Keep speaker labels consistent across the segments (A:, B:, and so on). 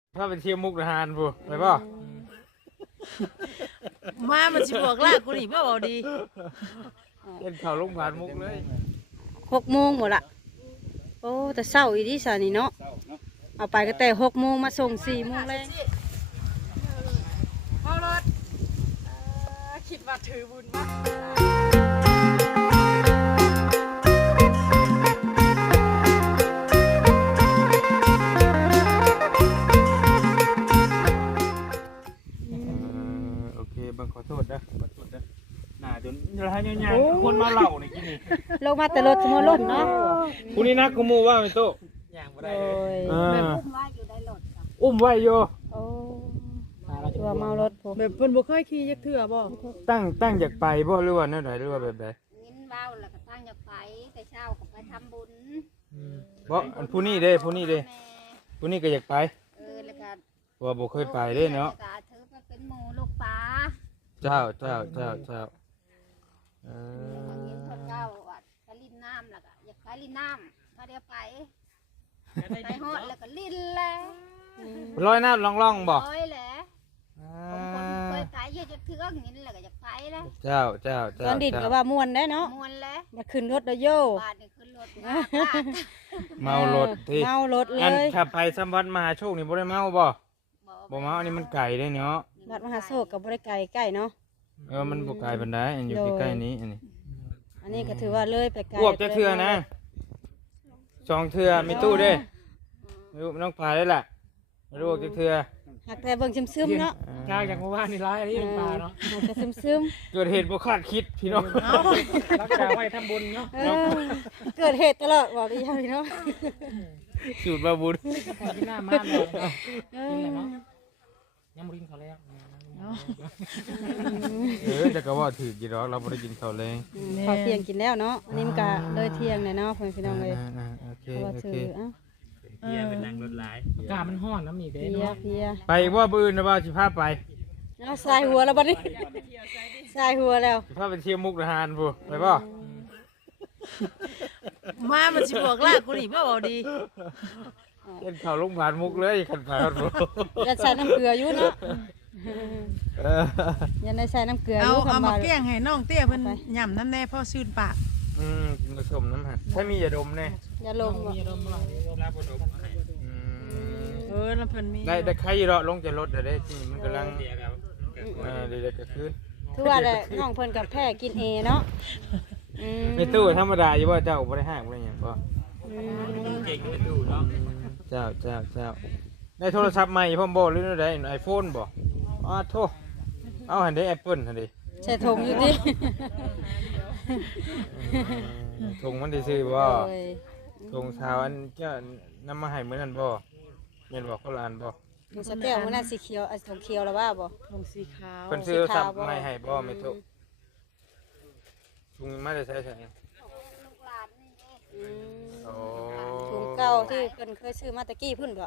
A: ถ้าเป็นเที่ยวมุกดาหารพูไปป่ะ
B: มามันสิบอกลากกูนี่บ่เอาดี
A: เล่นข่าวลงผ่านมุกเลย
C: 6 โมงหมดละโอ้แต่เช้าอีดิซะนี่เนาะเอาไปก็แต่6 โมงมาส่ง4 โมงแรง
B: เอารถคิดว่าถือบุญมาก
A: โอเคบังขอโทษนะขอโทษนะหนาจนร้ายยาวๆคนมาเหล่าในที่นี่
C: ลงมาแต่รถสมอรถเนาะ
A: คุณนี่นักกูมูว่าไม่โตอย่างบ่ได้เลยอุ้มไว้โย
C: โอ้ตัวเมารถผม
B: แบบเพิ่นบ่เคยขี่จักเทื่อบ่
A: ตั้งอยากไปบ่หรือว่าแนวไหนหรือว่าแบบใด
D: ยินเบาแล้วก็ตั้งอยากไปแต่เช้าก็ไปทำบุญ
A: บ่อันผู้นี้เด้ผู้นี้ก็อยากไป
D: แล้วก็
A: ว่าบ่เคยไปเด้เนาะ
D: ถือว่าเป็นหมู่ลูกป๋า
A: เจ้า
D: ยินคนเจ้าวัดไปลิ้นน้ำแล้วก็อยากไปลิ้นน้ำก็เดี๋ยวไปฮอดแล้วก็ลิ้นแล้ว
A: ลอยน้ำล่องบ่
D: ลอยแหละผมคนเคยไปเยอะจะเทือกนินแล้วก็อยากไปแล้ว
A: เจ้า
C: ตอนดินก็ว่าม่วนได้เนาะ
D: มวนแล้ว
C: มาขึ้นรถแล้วโย่
D: บาดนี่ขึ้นรถ
A: เมารถที่
C: เมารถเล
A: อัน
C: ย
A: ถ้าไปสัมวัดมหาโชคนี่บ่ได้เมาบ่เมาอันนี้มันไก่ได้เนาะ
C: วัดมหาโศกกับบริไกลใกล้เนาะ
A: มันบ่ไกลปานใดอันอยู่ใกล้ๆนี้
C: อันนี้ก็ถือว่าเลยไปไกล
A: อ้วกจะเทื่อนะ2 เทื่อมีตู้เด้น้องพาได้ล่ะรู้ว่าจะเทื่อ
C: หักแต่เบิ่งซึมๆเนาะ
E: กางจากเมื่อวานนี่ร้ายอันนี้เป็นปลาเนาะ
C: หักแต่ซึม
A: เกิดเหตุบ่คาดคิดพี่น้อง
E: รักษาไว้ทำบุญเนาะ
C: เกิดเหตุตลอดบอกดีเนาะ
A: สูตรบาบุญ
E: กินหน้าม่านเลยกินอะไรมั้งยังบ่กินข้าวแล้ว
A: จะก็ว่าถือกี่ดอกเราบ่ได้กินข้าวแรง
C: ข้าวเที่ยงกินแล้วเนาะอันนี้มันก็เลยเที่ยงเลยเนาะพี่น้องเลย
A: โอเค
E: เฮียเป็นนางรถหลายอากาศมันร้อนน้ำมีเด้เนาะ
A: ไปว่าบื้นนะว่าสิพาไป
C: เอาสายหัวแล้วบัดนี้สายหัวแล้ว
A: สิพาไปเที่ยวมุกดาหารพูไปป่ะ
B: มามันสิบอกลากกูนี่บ่เอาดี
A: เล่นข่าวลงผ่านมุกเลยขันผ่านพู
C: ยันใส่น้ำเกลืออยู่เนาะยันได้ใส่น้ำเกลือ
B: เอามาแกล้งให้น้องเตี้ยเพิ่นย่ำน้ำแน่พ่อซื่นปาก
A: ผสมน้ำหักถ้ามีอย่าดมแน่
C: อย่าลม
B: แล้วเพิ่นมี
A: ได้ใครรอลงจะรถได้ที่มันกำลังเดี๋ยวก็คืน
C: คือว่าแต่น้องเพิ่นกับแพ้กินเอเนาะ
A: ในตู้ธรรมดาอยู่ว่าเจ้าบ่ได้ห้างบ่ได้หยังบ่เก่งในตู้เนาะเจ้าได้โทรศัพท์ใหม่พร้อมบ่หรือได้ iPhone บ่โทษเอาหันได้ Apple หั่นดิ
C: ใส่ถุงอยู่ดิ
A: ถุงมันได้ซื้อบ่ถุงเท้าอันเจ้านำมาให้มื้อนั้นบ่แม่นบ่คนละอันบ่
C: ถุงสแก้วมื้อนั้นสีเขียวถุงเขียวแล้วว่าบ่
B: ถุงสีขาว
A: เพิ่นซื้อโทรศัพท์ใหม่ให้บ่ไม่ถูกถุงมาได้ใช้
D: ลูกหลานนี่
C: ถุงเก่าที่เพิ่นเคยซื้อมาตะกี้พุ่นบ่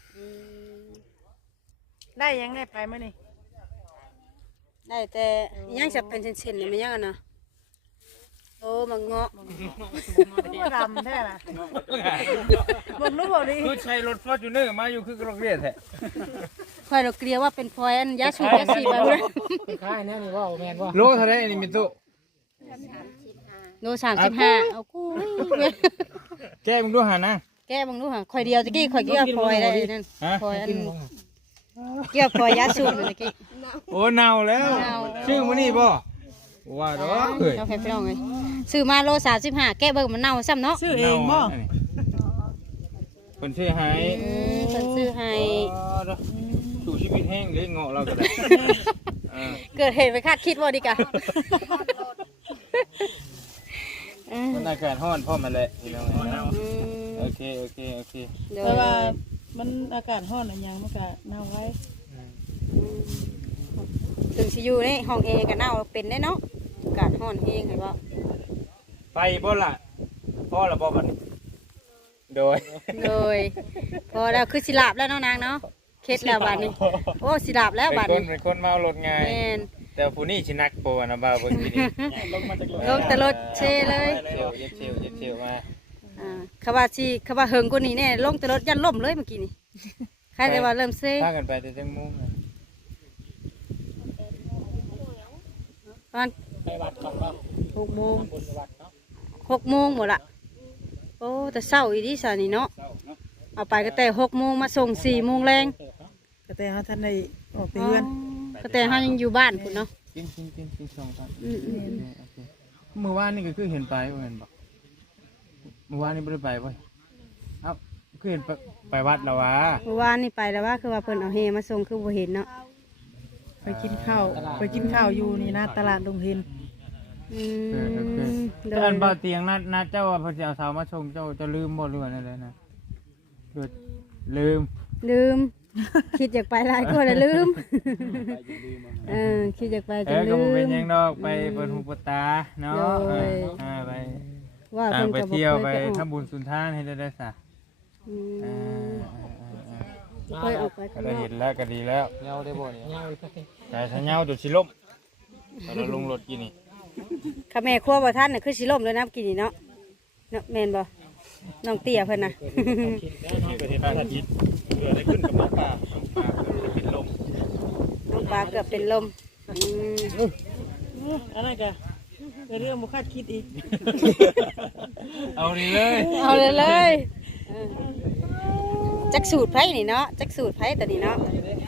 B: ได้ยังได้ไปมื้อนี่
C: ได้แต่ยังจะเป็นเส้นๆนี่มันยังอ่ะนะโอ้มันเงาะ
B: ดำแท้ล่ะบ่รู้บ่ดี
A: คือใช้รถ Fortuner มาอยู่คือกรอกเรียดแท้
C: ค่อยเราเกลียว่าเป็นพลอยอันยาสูบยาสีไปบ่ได้
E: ค่ายแน่นี่ว่าแม่นบ่
A: โลเท่าใดอันนี้มีตู้
C: โล35เอากู
A: แก้มึงดูหานะ
C: แก้มึงดูหาข่อยเดียวตะกี้ข่อยเกี่ยวพลอยได้นั่นพลอยอันเกี่ยวพลอยยาสูบตะกี้
A: โอ้เน่าแล้วชื่อมื้อนี้บ่ว่าดอกเอ้ย
C: เจ้าแค่พี่น้องเอ้ยซื้อมาโล35แก้เบิ่งมันเน่าซ้ำเนาะ
B: ซื้อเองบ่
A: เพิ่นซื้อให้
C: เพิ่นซื้อให้
A: สู่ชีวิตแห้งเลยเงาะเราก็ได้
C: เกิดเหตุไปคาดคิดบ่ดีกะ
A: มันอากาศร้อนพร้อมมาแหละพี่น้องโอเค
B: แต่ว่ามันอากาศร้อนอย่างมันก็เน่าไว้
C: ถึงสิอยู่ในห้องแอร์ก็เน่าเป็นได้เนาะอากาศร้อนแฮงให้บ่
A: ไปบ่ล่ะพ่อละบ่บัดนี้โดย
C: พอแล้วคือสิลาบแล้วเนาะนางเนาะเคล็ดแล้วบัดนี้โอ้สิลาบแล้วบัดนี้
A: เป็นคนเมารถง่ายแต่ผู้นี้สินักโปนะบ่าวเบิ่งทีนี้
C: ลงแต่รถเชเลย
A: เย็บมา
C: เขาว่าเฮิงกว่านี้แน่ลงแต่รถยันล่มเลยเมื่อกี้นี่ขครแต่ว่าเริ่มเซ่
A: พากันไปแต่จังโมง
C: ตอน
E: ไปวัดก่อนเนาะ
C: 6 โมง
E: ทำบุญวัดเนาะ
C: 6 โมงหมดละโอ้แต่เช้าอีดีซะนี่เนาะเอาไปก็แต่6 โมงมาส่ง4 โมงแรง
E: เติบเนาะ
B: ก็แต่เฮาท่านได้ออกไปเฮือน
C: ก็แต่เฮายังอยู่บ้านพุ่นเนาะ
A: กินสองครับ
C: อืม
A: โอเคเมื่อวานนี่ก็คือเห็นไปบ่เห็นบ่เมื่อวานนี่บ่ได้ไปบ่เอ้าคือเห็นไปวัดแล้ววะ
C: เมื่อวานนี่ไปแล้วว่าคือว่าเพิ่นเอาเฮมาส่งคือบ่เห็นเนาะ
B: ไปกินข้าวอยู่นี่นะตลาดดงเห็น
C: อืม
A: แต่อันบ่เตียงนัดเจ้าว่าเพิ่นสิเอาเสามาส่งเจ้าจะลืมบ่หรือว่านั่นแหละนะลืม
C: ลืม คิดอยากไปหลายคนแล้วลืมคิดอยากไปจน
A: ก็
C: ลื
A: บ่เป็นห
C: ม
A: ยังดอกไปเปิดหูเปิดตาเนาะ
C: โดย
A: ไป
C: ว่าเพิ่น
A: ไป
C: ก็บ่
A: เที่ยว
C: เค
A: ไป
C: ยออก
A: ทำบุญสุนทานให้ได้ซะ
C: อืม
A: อ่า
C: บ่เคยออกไป
A: ก็
C: ข้างน
A: ได้
C: อก
A: เห็นแล้วก็ดีแล้ว
E: เงาได้บ่เนี่ยเงาอีกสักที
A: ใจถ้าเหงาจนสิล้มแต่เราลงรถกินนี่
C: ข้าแม่ครัวบ่ทันน่ะคือสิล่มเลยนะกินนี่เนาะเนาะแม่นบ่น้องเตี้ยเพิ่นน่ะ
A: เกิดเหตุการณ์ทันทีเกิดอะไรขึ้นกับน้องปลาเป็นลม
C: น้องปลาเกือบเป็นลมอืม
B: อันนั้นก็เป็นเรื่องบ่คาดคิดอีก
A: เอาดีเลย
C: เอาเลยจักสูตรไผนี่เนาะจักสูตรไผตัวนี้เนาะ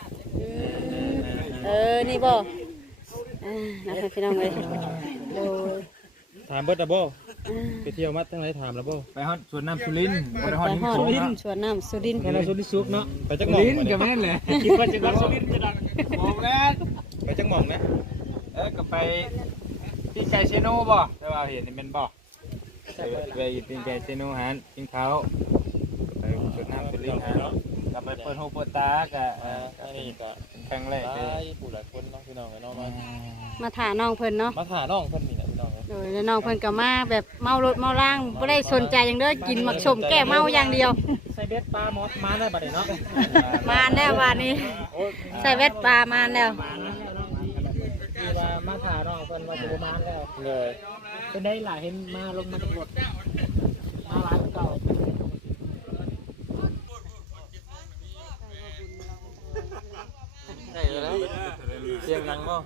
C: นี่บ่นะพี่น้องเอ้ยโดย
A: ถามเบิร์ดดับเบิ้ลไปเที่ยวมัดทั้งไรถามแล้วบ่ไปฮอดสวนน้ำสุรินทร์ไปฮอดหินสูงเนาะ
C: สวนน้ำสุรินทร์
A: แค่เราสุรินทร์สุกเนาะไปจังหม่องกับแม่นเลยคิดว่าจะรักสุรินทร์จะดังมองแม่นไปจังหม่องนะก็ไปพี่ไก่เชโน่บ่แต่ว่าเห็นนี่เป็นบ่ไปพี่ไก่เชโน่หันกินข้าวไปสวนน้ำสุรินทร์หันกลับไปเปิดหูเปิดตากับอันนี้ก็ครั้งแรกเลย
E: ผู้หลายคนเนาะพี่น้องเนาะ
C: มาถ่าน้องเพิ่นเนาะ
E: มาถ่าน้องเพิ่นนี่แหละพี่น้อง
C: โดยแล้วน้องเพิ่นก็มาแบบเมารถเมาล่างบ่ได้สนใจอย่างเด้อกินหมักสมแก้เมาอย่างเดียว
E: ใส่เบ็ดปลามอสมาได้บัดนี้เนาะ
C: มาแล้ววันนี้ใส่แว่นปลามาแล้ว
E: คือว่ามาถ่าน้องเพิ่นว่าสิบ่มาแล้วเลยเป็นได้หลายเห็นมาลงมาตำรวจมาหลายเก่า
A: ได้แล้วเสียงดังบ่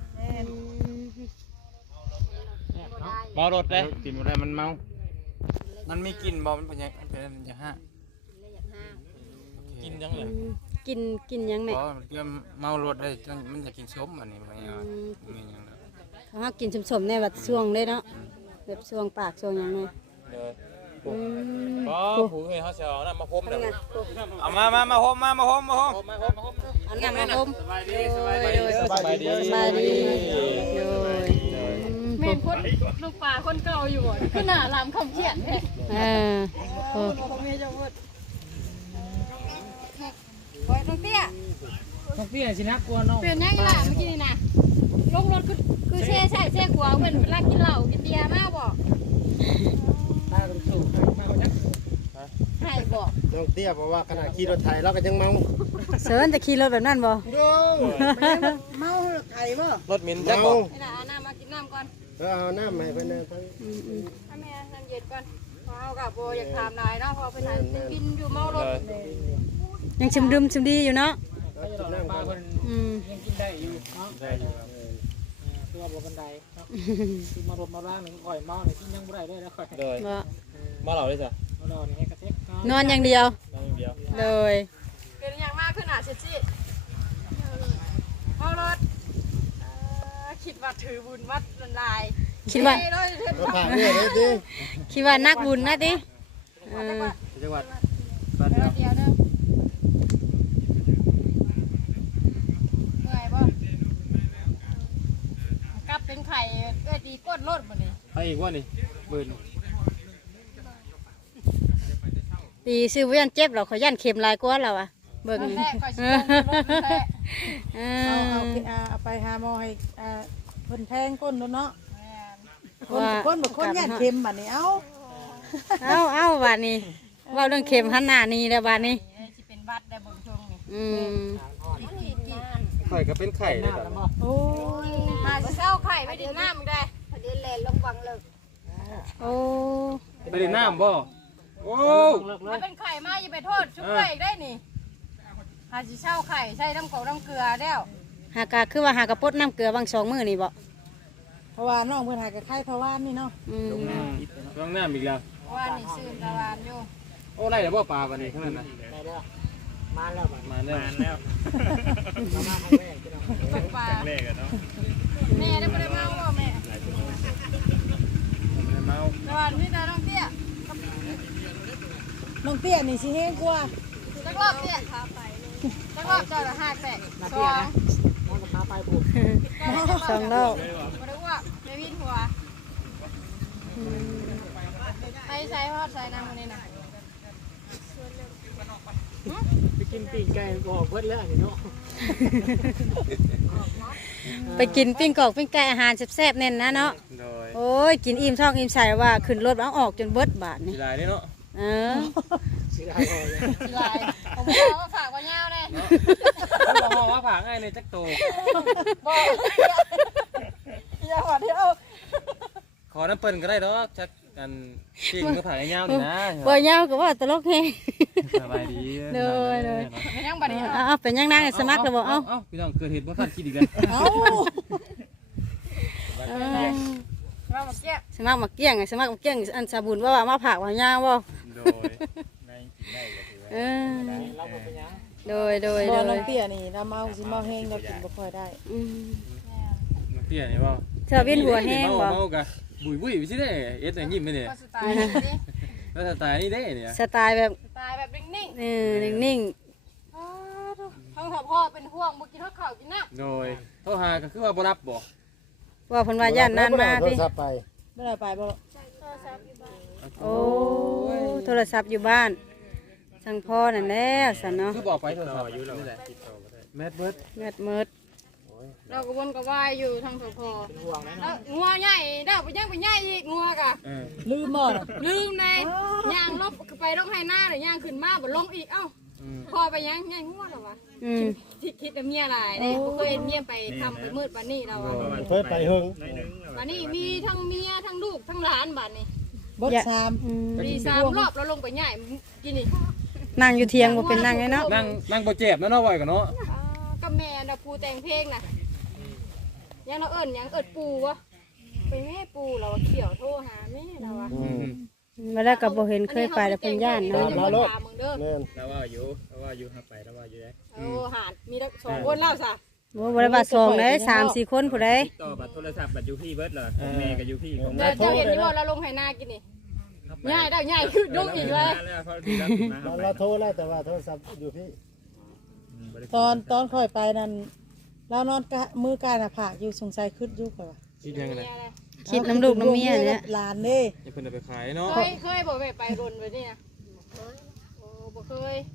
A: เมารถเลยกินบ่ได้มันเมามันไม่กินบ่มันเป็นยังมันจะห้ากินยังไง
C: กินยังแม่
A: เพราะมันเตรียมเมารถได้มันจะกินส้มอันนี้มันยังมีอย่างนั้น
C: เขาหากินสมๆในวัดช่วงเลยเนาะแบบช่วงปากช่วงหยังไง
A: ก็ผู้ให้เขาเสียเอาน้ำมาพรมเด้อเอามาพรมมาพรม
C: อันนั้นมาพรม
A: สบายดีสบายดี
C: สบายดีโดย
D: แม่นคนลูกป่าคนเก่าอยู่บ่คือหน้าลำคำเขียนแท้
C: โอ้
D: โอ้ยน้องเตี้ย
E: น้องเตี้ยสินะกลัวน้อง
D: เปลี่ยนยังล่ะเมื่อกี้นี่นะลงรถคือเช่ใช่เช่หัวเหมือนเวลากินเหล้ากินเบียร์มากบ่
E: ตาก็สู้มาบ่จัก
D: ให้บ่
F: น้องเตี้ยบอกว่าขณะขี่รถไถเราก็ยังเมา
C: เสิร์นจะขี่รถแบบนั้นบ่
B: เมาไข่บ่
A: รถมิน
F: เมา
D: นี่ล่ะเอาน้ำมากินน้ำก่อน
F: เอาน้ำให้เพิ่นนะ
D: ถ้าแม่น้ำเย็นก่อนเพราะเอากับโบอยากถามนายเนาะเพอไปถ่ายกินอยู่เมารถ
C: ยังชิมดึมชิมดีอยู่เนาะ
F: เอากินน้ำ
E: ป
F: ก่
E: ลา
F: อน
E: เพิ่น
C: อืม
E: ยังกินได้อยู่เนาะตัวบ่บันไดเนาะคือมารถมาล่างหนึงก่อยเมานี่กินยังบ่ได้เลยแล้วค่อย
A: เลย
C: บ่
A: มาเราได้จ้ะ
E: เอาดอกนี่ให้กระเทก
C: นอนอย่างเดียว
A: น้องเดียว
C: เลย
D: เป็นอย่างมากขึ้นหนาเช็ดชีเมารถคิดว่าถือบุญวัดละลาย
C: คิดว่า
F: เราผ่านเนี่ยเลยดิ
C: คิดว่านักบุญนะติ
A: จังหวัด
D: เดียวเด้อเมื่อยบ่กลับเป็นไข่เอ้ยตีก้นรถบ่นี่
A: ไปอีกว่านี่ปืน
C: ตีซื้อบ่ยันเจ็บหรอกเขายันเข็มหลายกว่าแล้วอ่ะเบิ่ง
D: รถ
C: นี่
D: แรกก็สิลงรถแรก
B: เอาไปหาหมอให้เพิ่นแทงก้นเนาะ
D: แม่น
B: คนบ่คนย่านเค็มบัดนี้เอ้า
C: เอาบาดนี้เว่าเรื่องเข็มหันหน้านี่แล้วบาดนี้
D: สิเป็นวัดได้เบิ่งชงนี่
C: อืม
A: ไข่ก็เป็นไข่เลยแบบ
B: โอ้ย
D: หาสิเศร้าไข่ไปดินน้ำมึงได้พอดีแลนลงวังเลย
C: โอ้
A: ไปเล่นน้ำบ่โอ้
D: ถ้าเป็นไข่มาอย่าไปโทษชุบไข่ได้นี่หาสิเช่าไข่ใช้น้ำกอกน้ำเกลือแล้ว
C: หากะคือว่าหากะปดน้ำเกลือบาง2มื้อนี่บ่
B: เพราะว่าน้องเพิ่นหากับไข่เพราะว่านี่เนาะ
C: อืม
A: ต้องน้ำอีกแล้ว
D: ว่านี่ซื้อตะวันอยู่
A: โอ้ไล่แล้วบ่ปลาบัดนี้เท่านั้นนะ
E: ได้แล้วมาแล้วบัด
A: มาแล้ว
E: มาครั้งแรกพี่น้อง
D: ตกปลาแม่ได้บ่ได้เมาบ่แม่
A: เมา
D: ตะวันมีแต่น้องเตี้ย
B: น้องเตี้ยนี่สิแห้งกว่า
D: จักรอบเตี้ยจักรอบเจ้าละ5แตก
E: มาเที่ยวนะน้องกับพาไปบุก
C: 2รอบ
D: บ่ได้ว่าไม่วินหัวไปใส่ฮอดใส่น้ำมื้อนี้น่ะ
E: ไปกินปีกไก่บอกเพิ่นแล้วนี่เนาะ
C: ไปกินปิ้งกอกปิ้งไก่อาหารแซ่บๆแน่นนะเนาะ
A: โดย
C: โอ้ยกินอิ่มท้องอิ่มใส่ว่าขึ้นรถเอาออกจนเบิดบาท
A: สิ
C: นี่
A: หลายนี่เนาะ
C: เออ
E: สิได้บ่เนี่ย
D: สิหลายผมบอกว่าฝากว่ายาวเด้
A: บ่มองว่าผักง่ายเลยจักโต
D: บอก
B: อย่าว่าเดี๋ยว
A: ขอน้ำเปิ้นก็ได้ดอกจักกันปิ้งก็ผักยาวๆนี่นะ
C: บ่ยาวก็ว่าตลกแฮง
A: สบายดี
C: โดย
D: ยังบ่ได้
C: เอาเป็นยังนางสมัครแล้วบ่เอา
A: เอ้าพี่น้องเกิดเหตุบ่คาดคิดอีกแล้ว
B: เอ้า
D: ว่าบ่เกี้ย
C: สมัครมาเกี้ยงสมัครมาเกี้ยงอันสาบุญว่ามาผักว่ายาวบ่
A: โดยในกินได้ก็ถือว่า
C: เออ
E: เราบ่เป็นหยัง
C: โดย
B: บ่น้องเตี้ยนี่ถ้าเมาสิเมาแห้งเรากินบ่ค่อยได้
C: อืม
A: น้องเตี้ยนี่บ่
C: เธอเวียนหัวแห้งบ่
A: เมากะบุยๆไปสิเด้เอ็ดแต่ยิ้มไปเนี่ย
D: ก็สไตล์นี้ดิ
A: แล้วสไตล์นี่เด้เนี่ย
C: สไตล์แบบ
D: สไตล์แบบนิ่ง
C: นิ่ง
D: ๆทั้งพ่อเป็นห่วงบ่กินข้าวกินน้ำ
A: โดยโทรหาก็คือว่าบ่รับบ่
C: ๆว่าเพิ่นว่าย่านนานมา
F: โทร
C: ติ
F: ศัพท์ไป
B: ไม่ได้ไปบ่
C: โอ้โทรศัพท์อยู่บ้านสั่งพ่อนั่นแหล้วสันเนาะ
A: คือบอกไปโทรศัพท์อยู่แล้วแมทเบิร์ด
C: เงือดมืด
D: เราก็วนก็ว่ายอยู่ทั้งสพ
E: ห่วงนะ
D: แล้วงัวใหญ่เด้อไปยังไปใหญ่อีกงัวกะ
B: ลืมบ่น่ะ
D: ลืมในย่างลบไปลงให้หน้าหรือย่างขึ้นมาบ่ลงอีกเอ้าพอไปยังใหญ่งัวแล้ววะ
C: อืม
D: คิดแต่เมียหลายเด้บ่เคยเห็นเมียไปทำไปมืดปานนี้เราอะ
F: เพิ่นไปหึง
D: ปานนี้มีทั้งเมียทั้งลูกทั้งหลานบัดนี้
B: บดชาม
C: อืม
D: มี3รอบแล้วลงไปใหญ่กินนี่
C: นั่งอยู่เทียงบ่เป็นนั่งไงเนาะ
A: นั่งบ่เจ็บนะเนาะไว้กันเนาะ
D: ก็แม่น่ะปูแต่งเพลงน่ะยังเราเอิ้นยังเอิ้นปูวะไปแม่ปูเราเขียวโทรหาแม่เราอะ
C: มาแล้วก็บ่เห็นเคยไปแล้วเพิ่นย่าน
D: เนาะ
C: เนาะ
D: ถามมึงเด้อ
F: แม่น
A: แล้วว่าอยู่หาไปแล้วว่าอยู่ได้
D: โอ้หาดมีทั้งสองคนเล่าซะ
C: บ่บ่ได้ว่าสองเด้3-4 คนผู้ใด
G: ต่อบัตรโทรศัพท์บัตรยูพี่เบิร์ดเหรอของแม่กับยูพี่ของ
D: เจ้าเห็นที่ว่าเราลงไหนากินนี่ง่ายได้ง่ายคือลุกอีกเลย
G: แล้วเขาดีแล้วนะ
F: เราโทรแล้วแต่ว่าโทรศัพท์อยู่พี่
B: ตอนค่อยไปนั่นเรานอนกะมือกาหน้าผากอยู่สงสัยขึ้นอยู่ก่อนว่า
A: คิดยังไง
C: คิดน้ำลูกน้ำเมียเนี่ย
B: หลานเด้
A: อย่าเพิ่นเอาไปขายเนาะ
D: เคยบอกไปรนไว้นี่นะโอ้บ่เคย